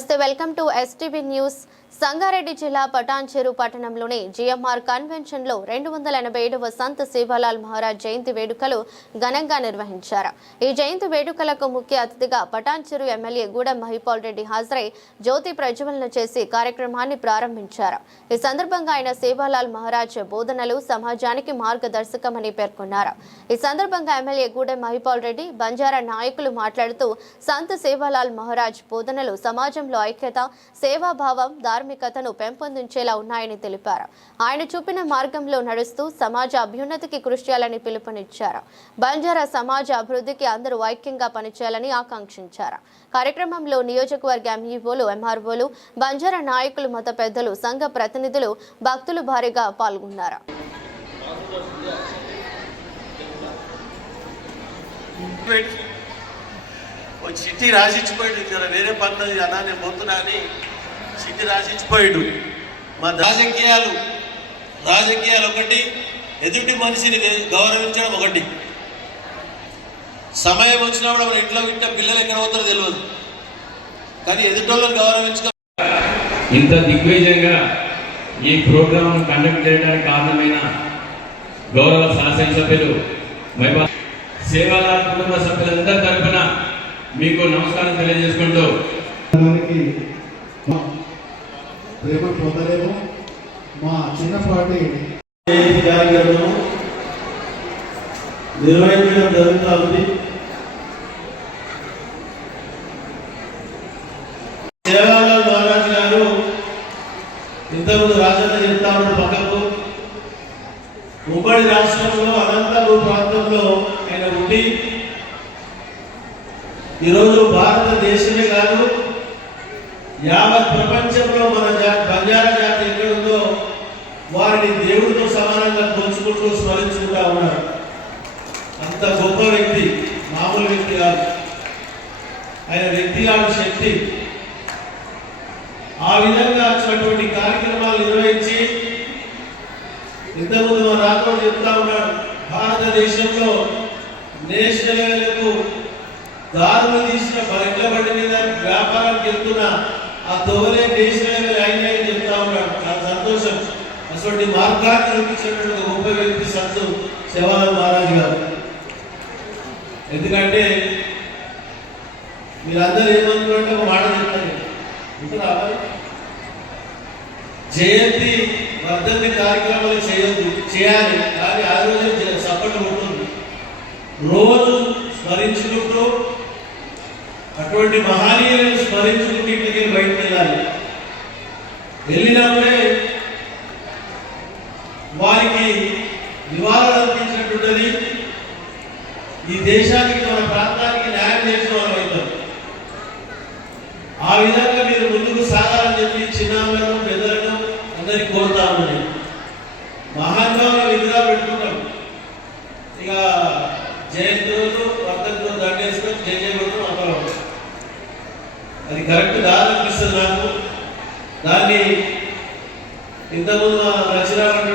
నమస్తే, welcome to STV news. Sangareddy జిల్లా పటాన్చెరు పట్టణంలోని జిఎంఆర్ కన్వెన్షన్ లో 287వ సంత్ సేవాలాల్ మహారాజ్ జయంతి వేడుకలు ఘనంగా నిర్వహించారు. ఈ జయంతి వేడుకలకు ముఖ్య అతిథిగా పటాన్చెరు ఎమ్మెల్యే గూడెం మహిపాల్ రెడ్డి హాజరై జ్యోతి ప్రజ్వలన చేసి కార్యక్రమాన్ని ప్రారంభించారు. ఈ సందర్భంగా ఆయన సేవాలాల్ మహారాజ్ బోధనలు సమాజానికి మార్గదర్శకమని పేర్కొన్నారు. ఈ సందర్భంగా ఎమ్మెల్యే గూడెం మహిపాల్ రెడ్డి, బంజారా నాయకులు మాట్లాడుతూ సంత్ సేవాలాల్ మహారాజ్ బోధనలు సమాజంలో ఐక్యత, సేవాభావం, ధార్మికతను పెంపొందించేలా ఉన్నాయని తెలిపారు. ఆయన చూపిన మార్గంలో నడుస్తూ సమాజ అభ్యున్నతికి కృషి చేయాలని పిలుపునిచ్చారు. బంజారా సమాజ అభివృద్ధికి అందరూ ఐక్యంగా పనిచేయాలని ఆకాంక్షించారు. కార్యక్రమంలో నియోజకవర్గ ఎంఈఓలు, ఎంఆర్ఓలు, బంజారా నాయకులు, మత పెద్దలు, సంఘ ప్రతినిధులు, భక్తులు భారీగా పాల్గొన్నారు. చిట్టి రాసిచ్చిపోయాడు, జర వేరే పనులు అన్నా నేను పోతున్నా అని చిట్టి రాసిచ్చిపోయాడు. మా రాజకీయాలు ఒకటి, ఎదుటి మనిషిని గౌరవించడం ఒకటి. సమయం వచ్చినప్పుడు మన ఇంట్లో వింటే పిల్లలు ఎక్కడ పోతారో తెలియదు, కానీ ఎదుటోళ్ళని గౌరవించడం. ఇంత దిగ్విజయంగా ఈ ప్రోగ్రామ్ కండక్ట్ చేయడానికి కారణమైన గౌరవ శాసనసభ్యులు సేవాలాల్ కుటుంబ సభ్యులందరి తరఫున మీకు నమస్కారం తెలియజేసుకుంటూ, ప్రేమ పొందలేము. మా చిన్నపాటి కార్యక్రమం నిర్వహించడం జరుగుతూ ఉంది. సేవాలాల్ మహారాజ్ గారు ఇంతకుముందు రాజన్న చెప్తా ఉన్న పక్కకు ఉమ్మడి రాష్ట్రంలో అనంతపూర్ ప్రాంతంలో ఆయన ఉండి ఈరోజు భారతదేశమే కాదు యావత్ ప్రపంచంలో మన బంజారా జాతి ఎక్కడుందో వారిని దేవుడితో సమానంగా కొలుచుకుంటూ స్మరించుకుంటా ఉన్నారు. అంత గొప్ప వ్యక్తి, మామూలు వ్యక్తి కాదు. ఆయన వ్యక్తిగత శక్తి. ఆ విధంగా అటువంటి కార్యక్రమాలు నిర్వహించి ఇంతకుముందు మన రాత్రులు చెప్తా ఉన్నాడు, భారతదేశంలో నేషనల్ లెవెల్కు దారులు తీసిన ఎడ్ల బండి మీద వ్యాపారానికి వెళ్తున్న ఆ తొవలే నేషనల్ లెవెల్ అయిందని చెప్తా ఉన్నాడు. చాలా సంతోషం. అటువంటి మార్గాన్ని చూపించినటువంటి గొప్ప వ్యక్తి సంత్ సేవాలాల్ మహారాజ్ గారు. ఎందుకంటే మీరందరూ ఏమనుకుంటే ఒక మాట చెప్తారు, రావాలి జయంతి వర్ధంతి కార్యక్రమాలు చేయాలి, కానీ ఆ రోజు సపోర్ట్ ఉంటుంది. రోజు స్మరించుకుంటూ అటువంటి మహనీయులను స్మరించుకుంటూ ఇంటికి బయటకు వెళ్ళాలి. వెళ్ళినప్పుడే వారికి నివారణ అర్పించినట్టుంటది. ఈ దేశానికి, మన ప్రాంతానికి న్యాయం చేసిన వాళ్ళు అవుతారు. ఆ విధంగా మీరు ముందుకు సాగాలని చెప్పి చిన్నలను, పెద్దలను అందరికీ కోరుతా ఉన్నది. మహానుభావుల విధిగా పెట్టుకుంటాం. ఇక జయంతి రోజు వర్ధంతి రోజు దండేసుకొని జయజయగొట్టడం అక్కడ అది కరెక్ట్ కాదనిపిస్తుంది నాకు. దాన్ని ఇంతకుముందు నచ్చిన